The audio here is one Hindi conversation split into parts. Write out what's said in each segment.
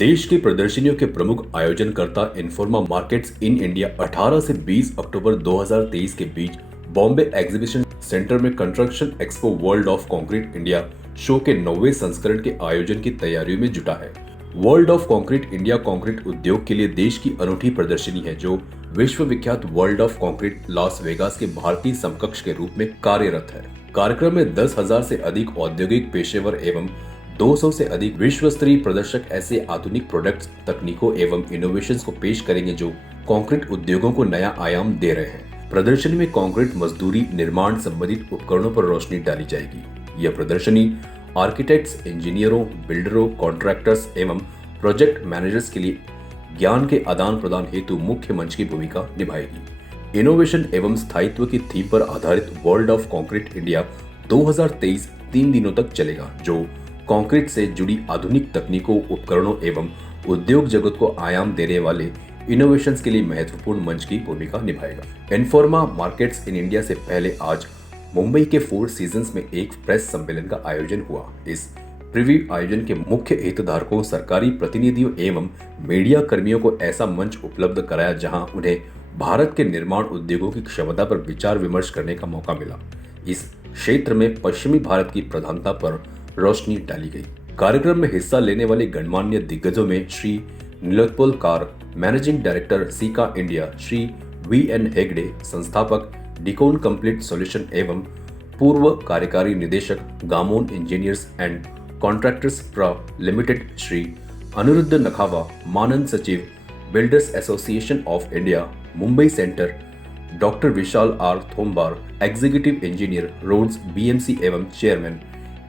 देश की प्रदर्शनियों के प्रमुख आयोजनकर्ता इन्फोर्मा मार्केट्स इन इंडिया 18 से 20 अक्टूबर 2023 के बीच बॉम्बे एग्जीबिशन सेंटर में construction expo world of concrete India show के 9वें संस्करण के आयोजन की तैयारियों में जुटा है। World of concrete India concrete उद्योग के लिए देश की अनूठी प्रदर्शनी है, जो विश्व विख्यात world of concrete Las Vegas के भारतीय समकक्ष के रूप में कार्यरत है। कार्यक्रम में 10,000 से अधिक औद्योगिक पेशेवर एवं 200 से अधिक विश्व स्तरीय प्रदर्शक ऐसे आधुनिक प्रोडक्ट्स, तकनीकों एवं इनोवेशंस को पेश करेंगे जो कंक्रीट उद्योगों को नया आयाम दे रहे हैं। प्रदर्शनी में कंक्रीट मजदूरी निर्माण संबंधित उपकरणों पर रोशनी डाली जाएगी। यह प्रदर्शनी आर्किटेक्ट्स, इंजीनियरों, बिल्डरों, कॉन्ट्रैक्टर्स एवं प्रोजेक्ट मैनेजर्स के लिए ज्ञान के आदान प्रदान हेतु मुख्य मंच की भूमिका निभाएगी। इनोवेशन एवं स्थायित्व की थीम पर आधारित वर्ल्ड ऑफ कंक्रीट इंडिया 2023 3 दिनों तक चलेगा, जो कंक्रीट से जुड़ी आधुनिक तकनीकों, उपकरणों एवं उद्योग जगत को आयाम देने वाले इनोवेशंस के लिए महत्वपूर्ण मंच की भूमिका निभाएगा। इन्फोर्मा मार्केट्स इन इंडिया से पहले आज मुंबई के 4 सीजन्स में एक प्रेस सम्मेलन का आयोजन हुआ। इस प्रीव्यू आयोजन के मुख्य हितधारकों, सरकारी प्रतिनिधियों एवं मीडिया कर्मियों को ऐसा मंच उपलब्ध कराया जहां उन्हें भारत के निर्माण उद्योगों की क्षमता पर विचार विमर्श करने का मौका मिला। इस क्षेत्र में पश्चिमी भारत की प्रधानता पर रोशनी डाली गई। कार्यक्रम में हिस्सा लेने वाले गणमान्य दिग्गजों में Shri Nilotpal Kar, managing director Sika India, Shri VN Hegde, संस्थापक डिकोन कंप्लीट सॉल्यूशन एवं पूर्व कार्यकारी निदेशक गामोन इंजीनियर्स एंड कॉन्ट्रैक्टर्स प्रा लिमिटेड, श्री अनिरुद्ध नखावा, मानद सचिव builders association of India Mumbai centre, doctor Vishal R Thombare, executive engineer roads BMC एवं chairman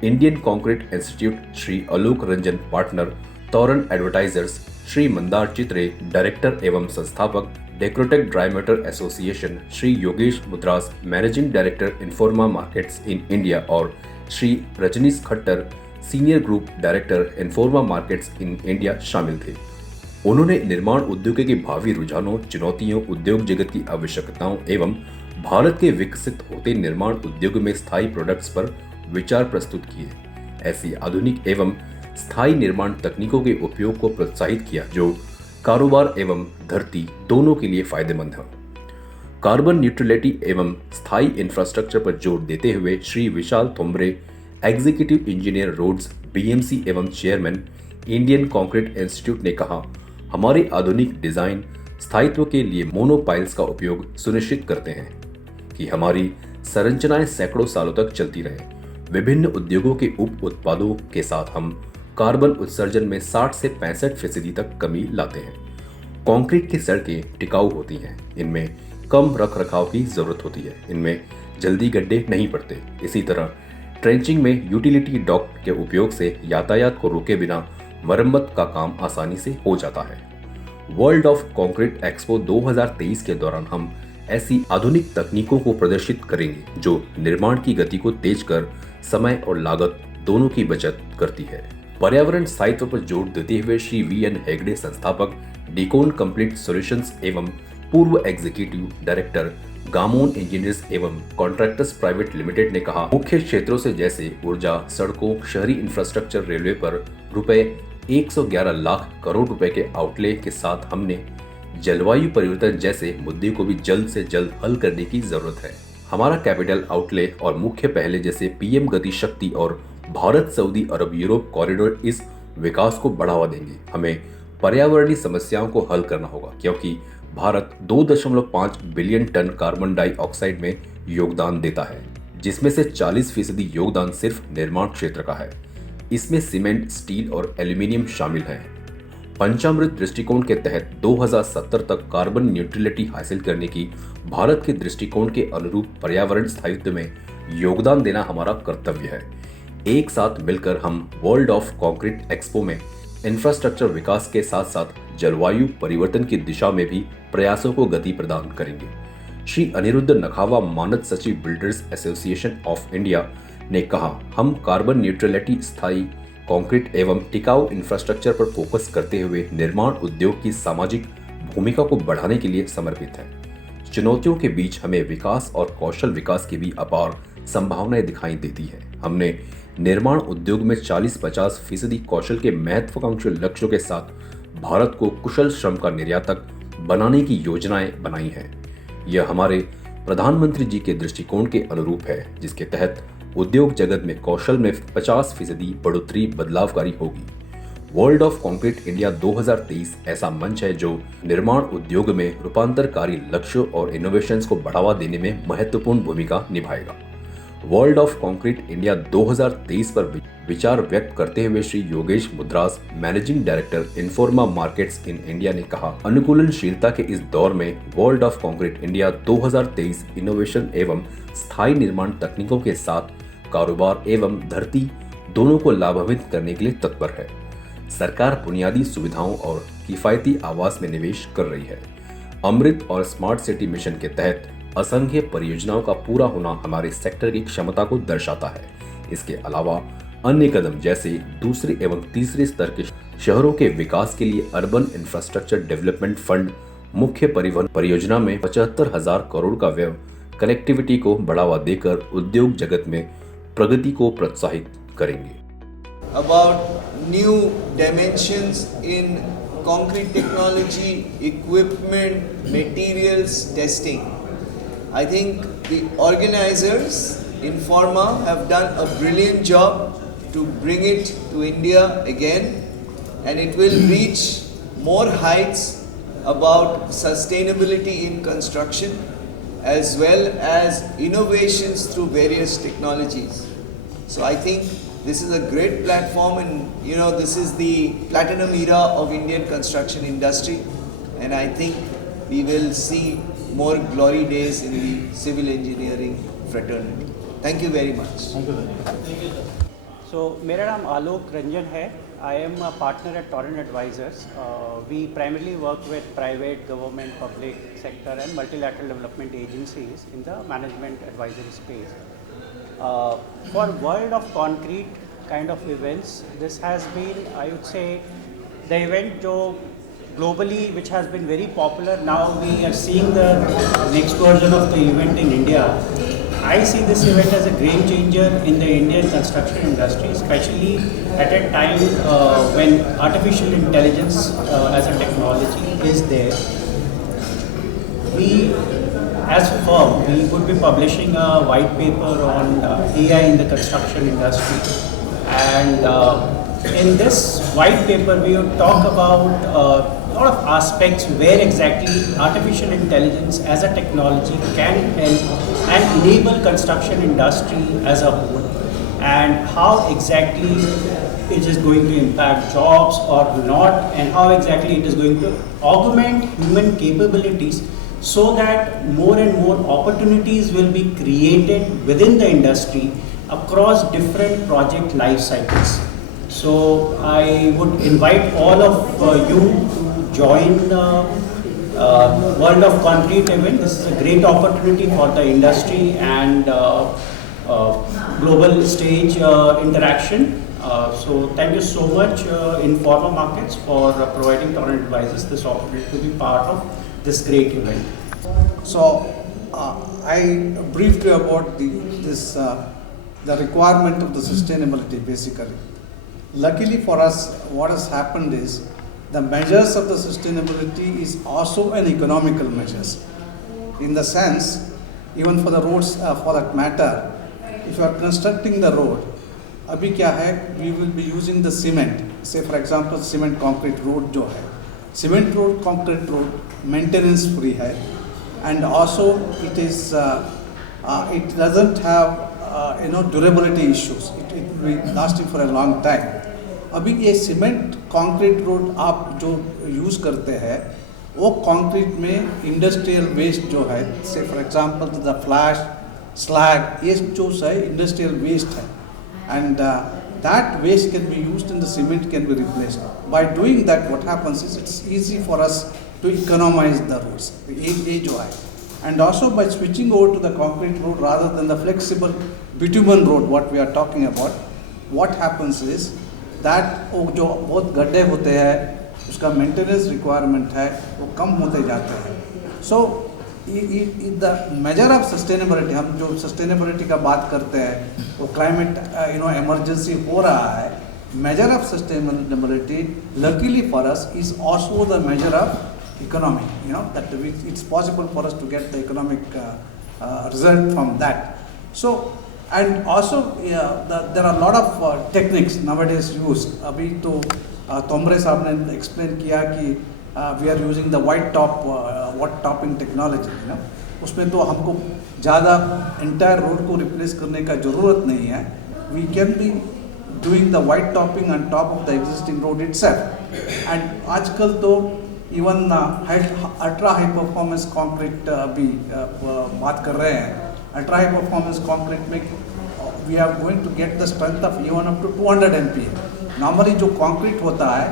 Indian concrete institute, Shri Alok Ranjan, partner Toran advertisers, Shri Mandar Chitre, director एवं संस्थापक डेकोटेक dry mortar association, Shri Yogesh Mudras, managing director Informa Markets in India और Shri Rajneesh Khattar, senior group director Informa Markets in India शामिल थे। उन्होंने निर्माण उद्योग के भावी रुझानों, चुनौतियों, उद्योग जगत की आवश्यकताओं एवं भारत के विकसित होते निर्माण उद्योग में स्थायी प्रोडक्ट्स पर विचार प्रस्तुत किए। ऐसी आधुनिक एवं स्थायी निर्माण तकनीकों के उपयोग को प्रोत्साहित किया जो कारोबार एवं धरती दोनों के लिए फायदेमंद है। कार्बन न्यूट्रलिटी एवं स्थायी इंफ्रास्ट्रक्चर पर जोर देते हुए Shri Vishal Thombre, executive engineer roads BMC एवं चेयरमैन इंडियन कंक्रीट इंस्टीट्यूट ने कहा, हमारे आधुनिक डिजाइन स्थायित्व के लिए मोनोपाइल्स का उपयोग सुनिश्चित करते हैं कि हमारी संरचनाएं सैकड़ों सालों तक चलती रहें। विभिन्न उद्योगों के उप उत्पादों के साथ हम कार्बन उत्सर्जन में 60 से 65% तक कमी लाते हैं। कंक्रीट की सड़कें टिकाऊ होती हैं, इनमें कम रख रखाव की जरूरत होती है, इनमें जल्दी गड्ढे नहीं पड़ते। इसी तरह ट्रेंचिंग में यूटिलिटी डॉक के उपयोग से यातायात को रोके बिना मरम्मत का काम आसानी से हो जाता है। वर्ल्ड ऑफ कंक्रीट एक्सपो 2023 के दौरान हम ऐसी आधुनिक तकनीकों को प्रदर्शित करेंगे जो निर्माण की गति को तेज कर समय और लागत दोनों की बचत करती है। पर्यावरण स्थायित्व पर जोर देते हुए श्री वीएन हेगड़े, संस्थापक डिकोन कंप्लीट सॉल्यूशंस एवं पूर्व एग्जीक्यूटिव डायरेक्टर गामोन इंजीनियर्स एवं कॉन्ट्रैक्टर्स प्राइवेट लिमिटेड ने कहा, मुख्य क्षेत्रों से जैसे ऊर्जा, सड़कों, शहरी इंफ्रास्ट्रक्चर, रेलवे पर रुपए 111 लाख करोड़ रुपए के आउटले के साथ हमने जलवायु परिवर्तन जैसे मुद्दे को भी जल्द से जल्द हल करने की जरूरत है। हमारा कैपिटल आउटले और मुख्य पहले जैसे पीएम गति शक्ति और भारत सऊदी अरब यूरोप कॉरिडोर इस विकास को बढ़ावा देंगे। हमें पर्यावरणीय समस्याओं को हल करना होगा क्योंकि भारत 2.5 बिलियन टन कार्बन डाइऑक्साइड में योगदान देता है, जिसमें से 40% योगदान सिर्फ निर्माण क्षेत्र का है। इसमें सीमेंट, स्टील और एल्यूमिनियम शामिल है। पंचामृत दृष्टिकोण के तहत 2070 तक कार्बन न्यूट्रलिटी हासिल करने की भारत के दृष्टिकोण के अनुरूप पर्यावरण स्थायित्व में योगदान देना हमारा कर्तव्य है। एक साथ मिलकर हम वर्ल्ड ऑफ कंक्रीट एक्सपो में इंफ्रास्ट्रक्चर विकास के साथ साथ जलवायु परिवर्तन की दिशा में भी प्रयासों को गति प्रदान करेंगे। श्री अनिरुद्ध नखावा, मानद सचिव बिल्डर्स एसोसिएशन ऑफ इंडिया ने कहा, हम कार्बन न्यूट्रलिटी, स्थायी कंक्रीट एवं टिकाऊ इंफ्रास्ट्रक्चर पर फोकस करते हुए निर्माण उद्योग की सामाजिक भूमिका को बढ़ाने के लिए समर्पित हैं। चुनौतियों के बीच हमें विकास और कौशल विकास की भी अपार संभावनाएं दिखाई देती है। हमने निर्माण उद्योग में 40-50% कौशल के महत्वाकांक्षी लक्ष्यों के साथ भारत को कुशल श्रम का निर्यातक बनाने की योजनाएं बनाई हैं। यह हमारे प्रधानमंत्री जी के दृष्टिकोण के अनुरूप है, जिसके तहत उद्योग जगत में कौशल में 50% बढ़ोतरी बदलावकारी होगी। वर्ल्ड ऑफ कंक्रीट इंडिया 2023 ऐसा मंच है जो निर्माण उद्योग में रूपांतरकारी लक्ष्यों और इनोवेशंस को बढ़ावा देने में महत्वपूर्ण भूमिका निभाएगा। वर्ल्ड ऑफ कंक्रीट इंडिया 2023 पर विचार व्यक्त करते हुए Shri Yogesh Mudras, managing director Informa Markets in India ने कहा, अनुकूलनशीलता के इस दौर में world of concrete India 2023 innovation एवं स्थायी निर्माण तकनीकों के साथ कारोबार एवं धरती दोनों को लाभान्वित करने के लिए तत्पर है। सरकार बुनियादी सुविधाओं और किफायती आवास में निवेश कर रही है। अमृत और स्मार्ट सिटी मिशन के तहत असंख्य परियोजनाओं का पूरा होना हमारे सेक्टर की क्षमता को दर्शाता है। इसके अलावा अन्य कदम जैसे दूसरे एवं तीसरे स्तर के शहरों के विकास के लिए अर्बन इंफ्रास्ट्रक्चर डेवलपमेंट फंड मुख्य परिवहन परियोजना में 75,000 करोड़ का व्यय कनेक्टिविटी को बढ़ावा देकर उद्योग जगत में प्रगति को प्रोत्साहित करेंगे। About new dimensions in concrete technology, equipment, materials, testing. I think the organizers, Informa, have done a brilliant job to bring it to India again, and it will reach more heights about sustainability in construction as well as innovations through various technologies. So I think this is a great platform, and this is the platinum era of Indian construction industry, and I think we will see more glory days in the civil engineering fraternity. Thank you very much. So, मेरा नाम आलोक रंजन है. I am a partner at Torrent Advisors. We primarily work with private, government, public sector and multilateral development agencies in the management advisory space. For World of Concrete kind of events, this has been, I would say, the event globally which has been very popular. Now we are seeing the next version of the event in India. I see this event as a game changer in the Indian construction industry, especially at a time when artificial intelligence as a technology is there. We, as a firm, we would be publishing a white paper on AI in the construction industry, and in this white paper we would talk about a lot of aspects where exactly artificial intelligence as a technology can help and enable construction industry as a whole, and how exactly it is going to impact jobs or not, and how exactly it is going to augment human capabilities so that more and more opportunities will be created within the industry across different project life cycles. So I would invite all of you to join the World of Concrete event. This is a great opportunity for the industry and global stage interaction. So thank you so much Informa Markets for providing Torrent Advisors this opportunity to be part of this great event. So I briefed you about the requirement of the sustainability basically. Luckily for us, what has happened is the measures of the sustainability is also an economical measures. In the sense, even for the roads for that matter, if you are constructing the road, अभी क्या है, we will be using the cement. Say for example, cement concrete road जो है, cement road, concrete road, maintenance free है, and also it is it doesn't have durability issues. It will be lasting for a long time. अभी ये सीमेंट कंक्रीट रोड आप जो यूज़ करते हैं वो कंक्रीट में इंडस्ट्रियल वेस्ट जो है, say for example the fly ash slag, ये जो है इंडस्ट्रियल वेस्ट है, and that waste can be used in the cement can be replaced. By doing that what happens is it's easy for us to economise the roads, ये जो है. And also by switching over to the concrete road rather than the flexible bitumen road what we are talking about, what happens is that वो जो बहुत गड्ढे होते हैं उसका मेंटेनेंस रिक्वायरमेंट है वो कम होते जाते हैं. So the measure of sustainability, हम जो सस्टेनेबिलिटी का बात करते हैं वो क्लाइमेट इमरजेंसी हो रहा है, measure of sustainability luckily for us is also the measure of economy, that it's possible for us to get the economic result from that. So and also there are a lot of techniques nowadays used. अभी तो तोमरे साहब ने explain किया कि we are using the white topping technology, उसमें तो हमको ज़्यादा entire road को replace करने का ज़रूरत नहीं है. We can be doing the white topping on top of the existing road itself. And आजकल तो even ultra high performance concrete भी बात कर रहे हैं. Ultra high performance concrete में we are going to get the strength of even up to 200 MPa. Normally जो concrete होता है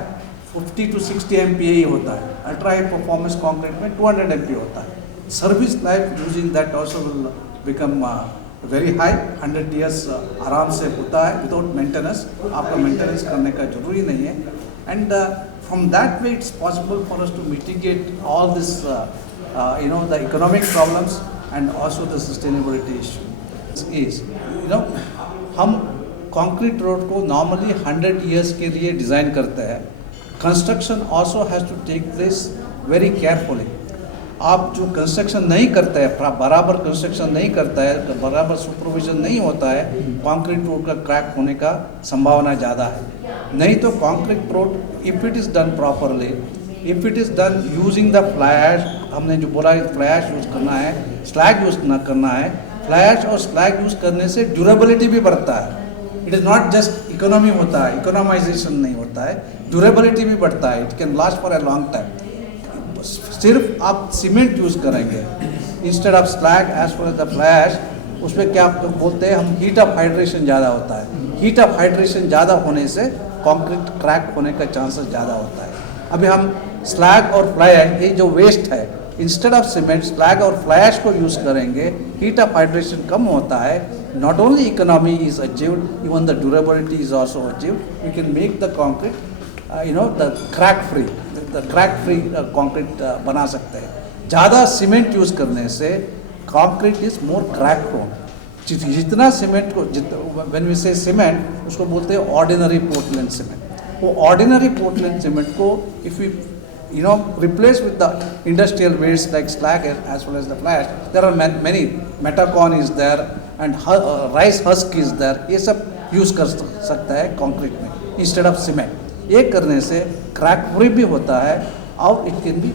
50 to 60 MPa ही होता है. Ultra high performance concrete में 200 MPa होता है. Service life using that also will become very high. 100 years आराम से होता है विदाउट मेंटेनेंस. आपका मेंटेनेंस करने का जरूरी नहीं है. And from that way it's possible for us to mitigate all this the economic problems and also the sustainability issue is हम कंक्रीट रोड को नॉर्मली 100 years के लिए डिज़ाइन करते हैं. Construction also has to take place very carefully. आप जो कंस्ट्रक्शन नहीं करते हैं, बराबर कंस्ट्रक्शन नहीं करता है, बराबर सुपरविजन नहीं होता है, कंक्रीट रोड का क्रैक होने का संभावना ज़्यादा है. नहीं तो concrete road if it is done properly, if it is done using the fly ash, हमने जो बोला फ्लाई ऐश यूज़ करना है, स्लैग यूज़ ना करना है. फ्लाई ऐश और स्लैग यूज़ करने से ड्यूरेबिलिटी भी बढ़ता है. It is not just economy होता है, इकोनॉमाइजेशन नहीं होता है, ड्यूरेबिलिटी भी बढ़ता है. It can last for a long time. सिर्फ आप सीमेंट यूज़ करेंगे instead of slag as well as the fly ash, उसमें क्या आप बोलते हैं हम हीट ऑफ हाइड्रेशन ज़्यादा होता है. हीट ऑफ हाइड्रेशन ज़्यादा होने से कंक्रीट क्रैक होने का चांसेस ज़्यादा होता है. अभी हम स्लैग और फ्लाई ऐश, ये जो वेस्ट है, इंस्टेड ऑफ सीमेंट स्लैग और फ्लाई ऐश को यूज़ करेंगे, हीट ऑफ हाइड्रेशन कम होता है. Not only economy is achieved, even the durability is also achieved. We can make the concrete the crack free concrete बना सकते हैं. ज़्यादा सीमेंट यूज़ करने से concrete is more crack prone. जितना सीमेंट को व्हेन वी से सीमेंट, उसको बोलते हैं ऑर्डिनरी पोर्टलैंड सीमेंट. वो ऑर्डिनरी पोर्टलैंड सीमेंट को if you replace with the industrial waste like slag as well as the fly ash, there are many, metacon is there and rice husk is there. ये सब यूज़ कर सकता है कंक्रीट में इंस्टेड ऑफ सीमेंट. ये करने से क्रैक फ्री भी होता है और it can be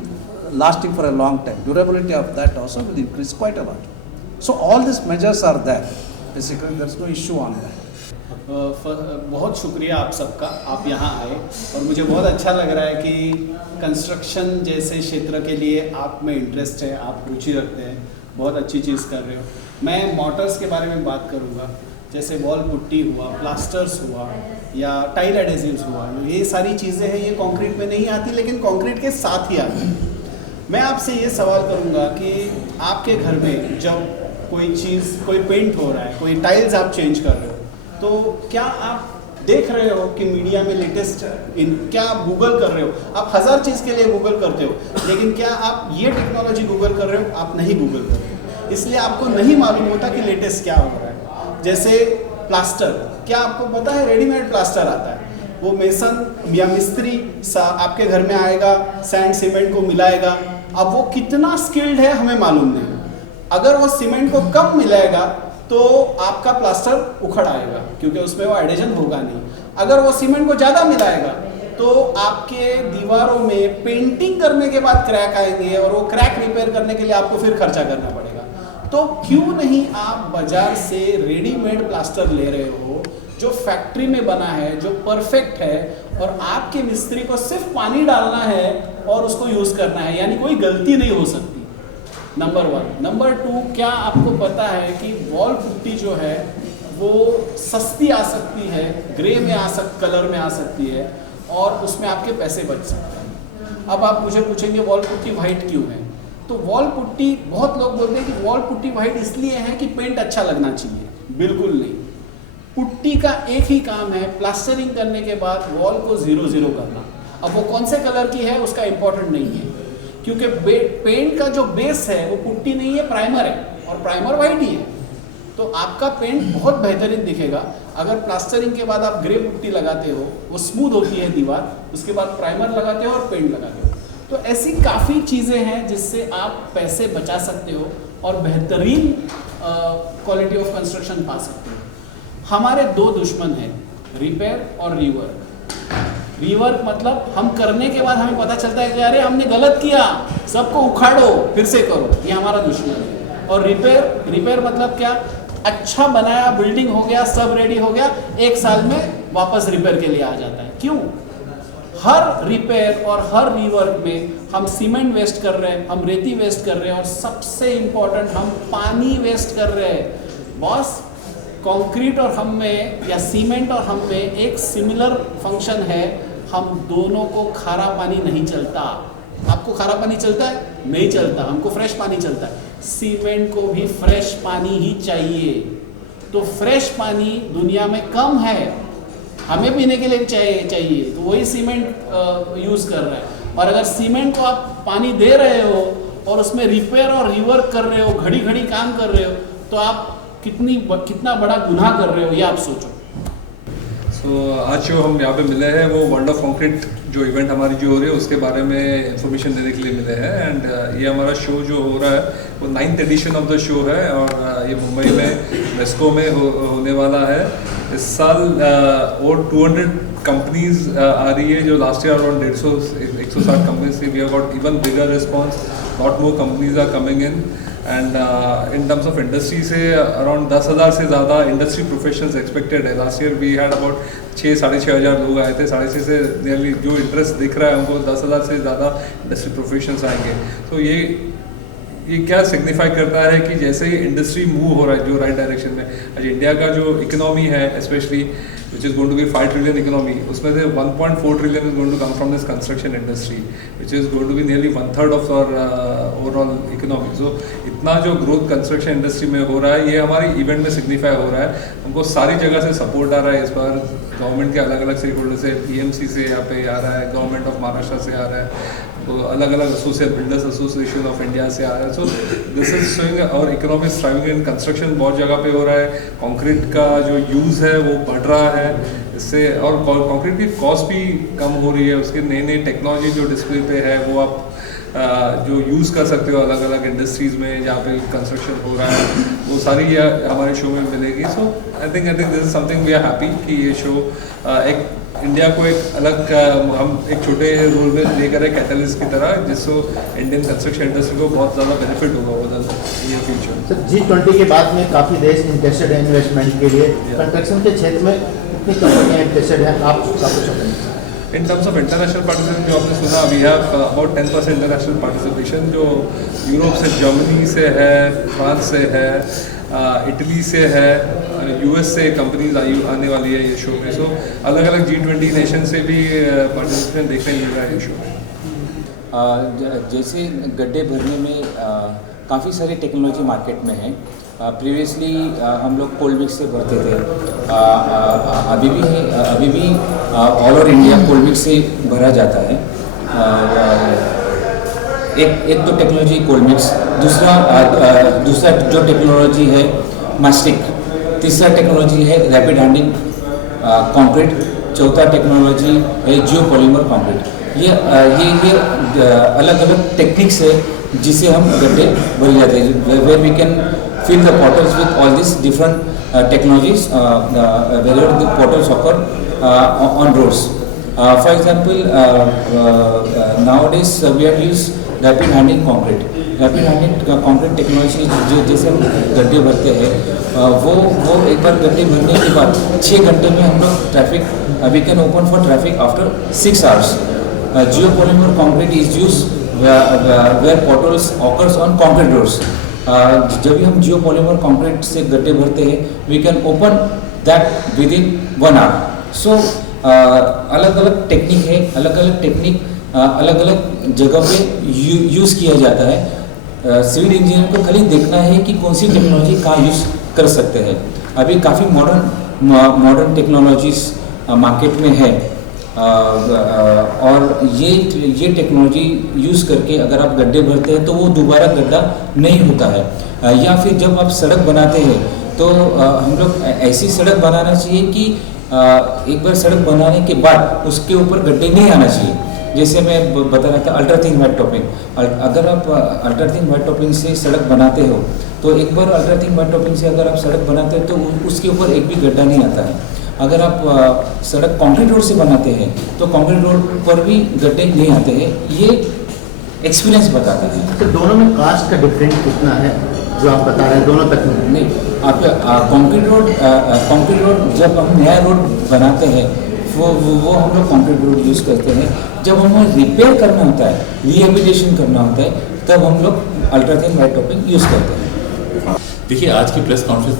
lasting for a long time. Durability of that also will increase quite a lot. So all this measures are there. Basically there is no issue on that. बहुत शुक्रिया आप सबका, आप यहाँ आए और मुझे बहुत अच्छा लग रहा है कि कंस्ट्रक्शन जैसे क्षेत्र के लिए आप में इंटरेस्ट है, आप रुचि रखते हैं. बहुत अच्छी चीज़ कर रहे हो. मैं मोटर्स के बारे में बात करूँगा, जैसे वॉल पुट्टी हुआ, प्लास्टर्स हुआ या टाइल एडेसिव्स हुआ. ये सारी चीज़ें हैं, ये कंक्रीट में नहीं आती लेकिन कंक्रीट के साथ ही आती हैं. मैं आपसे ये सवाल करूँगा कि आपके घर में जब कोई चीज़, कोई पेंट हो रहा है, कोई टाइल्स आप चेंज कर रहे हो, तो क्या आप देख रहे हो कि मीडिया में लेटेस्ट क्या आप गूगल कर रहे हो? आप 1000 चीज़ के लिए गूगल करते हो, लेकिन क्या आप ये टेक्नोलॉजी गूगल कर रहे हो? आप नहीं गूगल कर रहे हो, इसलिए आपको नहीं मालूम होता कि लेटेस्ट क्या हो रहा है. जैसे प्लास्टर, क्या आपको पता है रेडीमेड प्लास्टर आता है? वो मेसन या मिस्त्री आपके घर में आएगा, सैंड सीमेंट को मिलाएगा. अब वो कितना स्किल्ड है हमें मालूम नहीं. अगर वो सीमेंट को कम मिलाएगा तो आपका प्लास्टर उखड़ आएगा क्योंकि उसमें वो एडेशन होगा नहीं. अगर वो सीमेंट को ज़्यादा मिलाएगा तो आपके दीवारों में पेंटिंग करने के बाद क्रैक आएंगे और वो क्रैक रिपेयर करने के लिए आपको फिर खर्चा करना पड़ेगा. तो क्यों नहीं आप बाजार से रेडीमेड प्लास्टर ले रहे हो जो फैक्ट्री में बना है, जो परफेक्ट है, और आपके मिस्त्री को सिर्फ पानी डालना है और उसको यूज़ करना है, यानी कोई गलती नहीं हो सकती. नंबर 1. नंबर 2, क्या आपको पता है कि वॉल पुट्टी जो है वो सस्ती आ सकती है, ग्रे में कलर में आ सकती है और उसमें आपके पैसे बच सकते हैं. अब आप मुझे पूछेंगे वॉल पुट्टी वाइट क्यों है? तो वॉल पुट्टी, बहुत लोग बोलते हैं कि वॉल पुट्टी वाइट इसलिए है कि पेंट अच्छा लगना चाहिए. बिल्कुल नहीं. पुट्टी का एक ही काम है, प्लास्टरिंग करने के बाद वॉल को 0-0 करना. अब वो कौन से कलर की है उसका इम्पोर्टेंट नहीं है. क्योंकि पेंट का जो बेस है वो पुट्टी नहीं है, प्राइमर है, और प्राइमर वाइट ही है। तो आपका पेंट बहुत बेहतरीन दिखेगा। अगर प्लास्टरिंग के बाद आप ग्रे पुट्टी लगाते हो, वो स्मूथ होती है दीवार, उसके बाद प्राइमर लगाते हो और पेंट लगाते हो। तो ऐसी काफ़ी चीज़ें हैं जिससे आप पैसे बचा सकते हो और बेहतरीन क्वालिटी ऑफ कंस्ट्रक्शन पा सकते हो। हमारे दो दुश्मन हैं, रिपेयर और रीवर्क। रीवर्क मतलब हम करने के बाद हमें पता चलता है कि अरे हमने गलत किया, सबको उखाड़ो फिर से करो, ये हमारा दुश्मन है। और रिपेयर मतलब क्या, अच्छा बनाया, बिल्डिंग हो गया, सब रेडी हो गया, 1 साल में वापस रिपेयर के लिए आ जाता है। क्यों? हर रिपेयर और हर रीवर्क में हम सीमेंट वेस्ट कर रहे हैं, हम रेती वेस्ट कर रहे हैं, और सबसे इम्पोर्टेंट हम पानी वेस्ट कर रहे हैं। बॉस, कंक्रीट और हम में या सीमेंट और हम में एक सिमिलर फंक्शन है, हम दोनों को खारा पानी नहीं चलता। आपको खारा पानी चलता है? नहीं चलता। हमको फ्रेश पानी चलता है। सीमेंट को भी फ्रेश पानी ही चाहिए। तो फ्रेश पानी दुनिया में कम है, हमें पीने के लिए चाहिए, तो वही सीमेंट यूज़ कर रहा है। और अगर सीमेंट को आप पानी दे रहे हो और उसमें रिपेयर और रिवर्क कर रहे हो, घड़ी घड़ी काम कर रहे हो, तो आप कितना बड़ा गुनाह कर रहे हो, ये आप सोचो। आज जो हम यहाँ पे मिले हैं वो वर्ल्ड ऑफ कंक्रीट जो इवेंट हमारी जो हो रही है उसके बारे में इंफॉर्मेशन देने के लिए मिले हैं। एंड ये हमारा शो जो हो रहा है वो 9th addition of the show है, और ये मुंबई में मेस्को में होने वाला है इस साल। और 200 कंपनीज आ रही है, जो लास्ट ईयर अराउंड 160 कंपनीज थी। We have got even bigger response, lot more companies are coming in. And in terms of industry से अराउंड 10,000 से ज़्यादा इंडस्ट्री प्रोफेशनल्स एक्सपेक्टेड है। Last year we had about 6-6.5 हज़ार लोग आए थे। 6.5 से नियरली जो इंटरेस्ट दिख रहा है हमको 10,000 से ज़्यादा इंडस्ट्री प्रोफेशनल्स आएंगे। तो ये क्या सिग्निफाई करता है कि जैसे ही इंडस्ट्री मूव हो रहा है जो राइट डायरेक्शन में, आज इंडिया का जो इकोनॉमी है specially which is going to be 5 trillion economy, उसमें से 1.4 trillion is going to come from this construction industry, which is going to be nearly 1/3 of our overall economy. So इतना जो ग्रोथ कंस्ट्रक्शन इंडस्ट्री में हो रहा है, ये हमारी इवेंट में सिग्निफाई हो रहा है। हमको सारी जगह से सपोर्ट आ रहा है। इस बार गवर्नमेंट के अलग अलग स्टेक होल्डर से, PMC से यहाँ पे आ रहा है, गवर्नमेंट ऑफ महाराष्ट्र से आ रहा है, तो अलग अलग associate builders association of India से आ रहा है। सो दिस इज शोइंग और इकोनॉमिक थ्राइविंग इन कंस्ट्रक्शन बहुत जगह पे हो रहा है। कंक्रीट का जो यूज़ है वो बढ़ रहा है इससे, और कंक्रीट की कॉस्ट भी कम हो रही है। उसके नई नई टेक्नोलॉजी जो डिस्प्ले पे है वो आप जो यूज़ कर सकते हो अलग अलग इंडस्ट्रीज़ में जहाँ पे कंस्ट्रक्शन हो रहा है, वो सारी हमारे शो में मिलेगी। So I think this is something we are happy कि ये शो एक इंडिया को एक अलग हम एक छोटे रोल में लेकर है कैटलिस्ट की तरह, जिससे इंडियन कंस्ट्रक्शन इंडस्ट्री को बहुत ज़्यादा बेनिफिट होगा over the future. Sir, G20 के बाद में काफ़ी देश इंटरेस्टेड है इन्वेस्टमेंट के लिए। कंस्ट्रक्शन के क्षेत्र में कितनी कंपनियाँ इंटरेस्टेड हैं, आप उसका कुछ बताएं। In terms of international participation जो आपने सुना, we have about 10% international participation, जो यूरोप से, जर्मनी से है, फ्रांस से है, इटली से है, US से कंपनीज आने वाली है ये शो में। सो अलग अलग G20 नेशन से भी पार्टिसिपेशन देखने मिल रहा है ये शो में। जैसे गड्ढे भरने में काफ़ी सारी टेक्नोलॉजी मार्केट में है। प्रीवियसली हम लोग कोल्ड मिक्स से भरते थे, अभी भी all over India cold mix से भरा जाता है। एक तो टेक्नोलॉजी कोल्ड मिक्स, दूसरा जो टेक्नोलॉजी है मास्टिक, तीसरा टेक्नोलॉजी है रैपिड हैंडलिंग कंक्रीट, चौथा टेक्नोलॉजी है जियोपॉलीमर कंक्रीट। ये अलग अलग टेक्निक्स है जिसे हम गड्ढे भर जाते हैं, where we can fill the portals with all these different technologies wherever the portals occur on roads. For example, nowadays we are use rapid handling concrete. Rapid handling concrete technology जैसे हम गड्ढे भरते हैं, वो एक बार गड्ढे भरने के बाद 6 घंटे में हम लोग traffic we can open for traffic after 6 hours. Geopolymer concrete is used where portals occurs on concrete roads. जब भी हम जियोपॉलीमर कंक्रीट से गड्ढे भरते हैं, we can open that within 1 hour. So अलग अलग टेक्निक है, अलग अलग टेक्निक अलग अलग जगह पे यूज़ किया जाता है। सिविल इंजीनियर को खाली देखना है कि कौन सी टेक्नोलॉजी कहाँ यूज़ कर सकते हैं। अभी काफ़ी मॉडर्न टेक्नोलॉजीज मार्केट में है, और ये टेक्नोलॉजी यूज़ करके अगर आप गड्ढे भरते हैं तो वो दोबारा गड्ढा नहीं होता है। या फिर जब आप सड़क बनाते हैं तो हम लोग ऐसी सड़क बनाना चाहिए कि एक बार सड़क बनाने के बाद उसके ऊपर गड्ढे नहीं आना चाहिए। जैसे मैं बता रहा था अल्ट्रा थिन व्हाइट टॉपिंग, अगर आप अल्ट्रा थिन व्हाइट टॉपिंग से सड़क बनाते हो तो एक बार अल्ट्रा थिन व्हाइट टॉपिंग से अगर आप सड़क बनाते हो तो उसके ऊपर एक भी गड्ढा नहीं आता है। अगर आप सड़क कंक्रीट रोड से बनाते हैं तो कंक्रीट रोड पर भी गड्ढे नहीं आते हैं। ये एक्सपीरियंस बताता है। तो दोनों में कास्ट का डिफरेंस कितना है जो आप बता रहे हैं दोनों तकनीक? नहीं, आप कंक्रीट रोड जब हम नया रोड बनाते हैं वो हम लोग कंक्रीट रोड यूज़ करते हैं। जब हमें रिपेयर करना होता है, रिहेबिलिटेशन करना होता है, तब हम लोग ultra thin white topping use करते हैं। देखिए, आज की प्रेस कॉन्फ्रेंस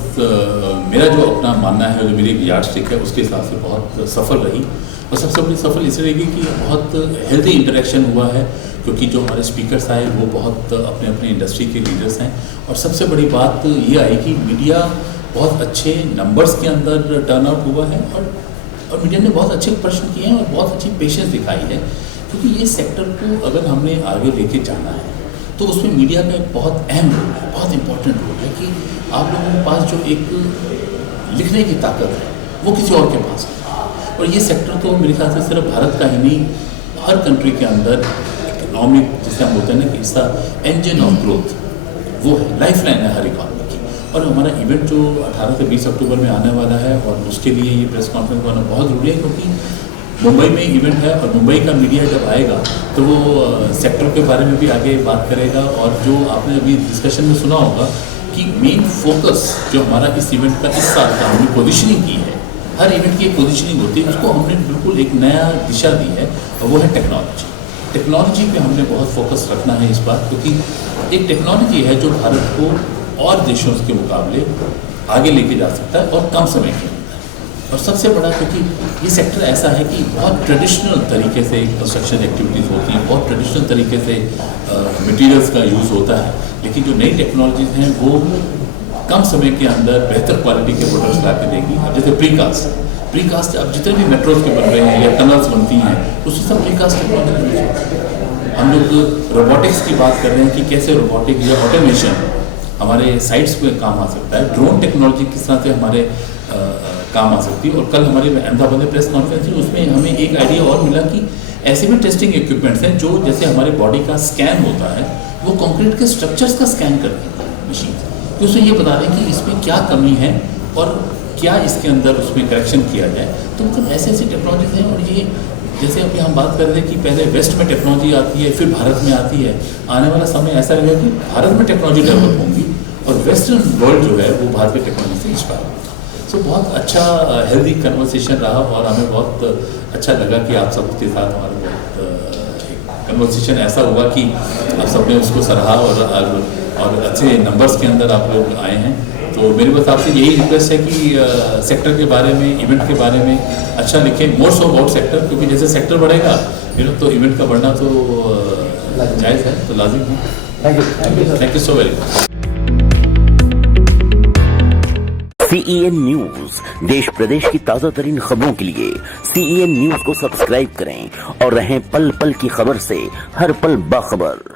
मेरा जो अपना मानना है, जो मेरी एक यार्ड स्टिक है, उसके हिसाब से बहुत सफल रही। और सबसे बड़ी सफल इसलिए रही कि बहुत हेल्दी इंटरेक्शन हुआ है, क्योंकि जो हमारे स्पीकर्स आए वो बहुत अपने अपने इंडस्ट्री के लीडर्स हैं। और सबसे बड़ी बात ये आई कि मीडिया बहुत अच्छे नंबर्स के अंदर टर्न आउट हुआ है और मीडिया ने बहुत अच्छे प्रश्न किए हैं और बहुत अच्छी पेशेंस दिखाई है, क्योंकि ये सेक्टर को अगर हमने आगे लेके जाना है तो उसमें मीडिया का एक बहुत अहम रोल है, बहुत इंपॉर्टेंट रोल है कि आप लोगों के पास जो एक लिखने की ताकत है वो किसी और के पास है। और ये सेक्टर तो मेरे ख्याल से सिर्फ भारत का ही नहीं, हर कंट्री के अंदर इकोनॉमिक, जिसे हम बोलते हैं ना कि इसका इंजन ऑफ ग्रोथ वो है, लाइफ लाइन है हर इकॉनमी की। और हमारा इवेंट जो 18 से 20 अक्टूबर में आने वाला है और उसके लिए ये प्रेस कॉन्फ्रेंस होना बहुत ज़रूरी है, क्योंकि मुंबई में इवेंट है और मुंबई का मीडिया जब आएगा तो वो सेक्टर के बारे में भी आगे बात करेगा। और जो आपने अभी डिस्कशन में सुना होगा कि मेन फोकस जो हमारा इस इवेंट का इस साल का हमने पोजीशनिंग की है, हर इवेंट की एक पोजीशनिंग होती है, उसको हमने बिल्कुल एक नया दिशा दी है और वो है टेक्नोलॉजी। टेक्नोलॉजी पे हमने बहुत फोकस रखना है इस बार, क्योंकि एक टेक्नोलॉजी है जो भारत को और देशों के मुकाबले आगे लेके जा सकता है और कम समय के अंदर। और सबसे बड़ा क्योंकि ये सेक्टर ऐसा है कि बहुत ट्रेडिशनल तरीके से कंस्ट्रक्शन एक्टिविटीज़ होती हैं, बहुत ट्रेडिशनल तरीके से मटेरियल्स का यूज़ होता है, लेकिन जो नई टेक्नोलॉजीज़ हैं वो कम समय के अंदर बेहतर क्वालिटी के प्रोडक्ट्स ला के देगी। अब जैसे प्रीकास्ट अब जितने भी मेट्रोज के बन रहे हैं या टनल्स बनती हैं उसमें सब प्रीकास्ट टेक्नोलॉजी यूज होती है। हम लोग रोबोटिक्स की बात कर रहे हैं कि कैसे रोबोटिक या ऑटोमेशन हमारे साइट्स पे काम आ सकता है, ड्रोन टेक्नोलॉजी किस तरह से हमारे काम आ सकती है। और कल हमारी अहमदाबाद में प्रेस कॉन्फ्रेंस थी, उसमें हमें एक आइडिया और मिला कि ऐसे भी टेस्टिंग इक्विपमेंट्स हैं जो जैसे हमारे बॉडी का स्कैन होता है वो कंक्रीट के स्ट्रक्चर्स का स्कैन करती है मशीन, तो उसमें ये बता दें कि इसमें क्या कमी है और क्या इसके अंदर उसमें करेक्शन किया जाए। तो मतलब ऐसे ऐसी टेक्नोलॉजीज हैं। और ये जैसे अभी हम बात कर रहे थे कि पहले वेस्ट में टेक्नोलॉजी आती है फिर भारत में आती है, आने वाला समय ऐसा रहेगा कि भारत में टेक्नोलॉजी डेवलप होंगी और वेस्टर्न वर्ल्ड जो है वो भारत की टेक्नोलॉजी से इंस्पायर होगा। तो बहुत अच्छा हेल्दी कन्वर्सेशन रहा और हमें बहुत अच्छा लगा कि आप सबके साथ हमारा बहुत कन्वर्सेशन ऐसा हुआ कि आप सबने उसको सराहा और अच्छे नंबर्स के अंदर आप लोग आए हैं। तो मेरे बस आपसे यही रिक्वेस्ट है कि सेक्टर के बारे में, इवेंट के बारे में अच्छा लिखें, मोर सो अबाउट सेक्टर, क्योंकि जैसे सेक्टर बढ़ेगा तो इवेंट का बढ़ना तो जायज़ है, तो लाजिम है। Thank you so very much. CEN news देश प्रदेश की ताजा तरीन खबरों के लिए CEN न्यूज को सब्सक्राइब करें और रहें पल पल की खबर से हर पल बाखबर।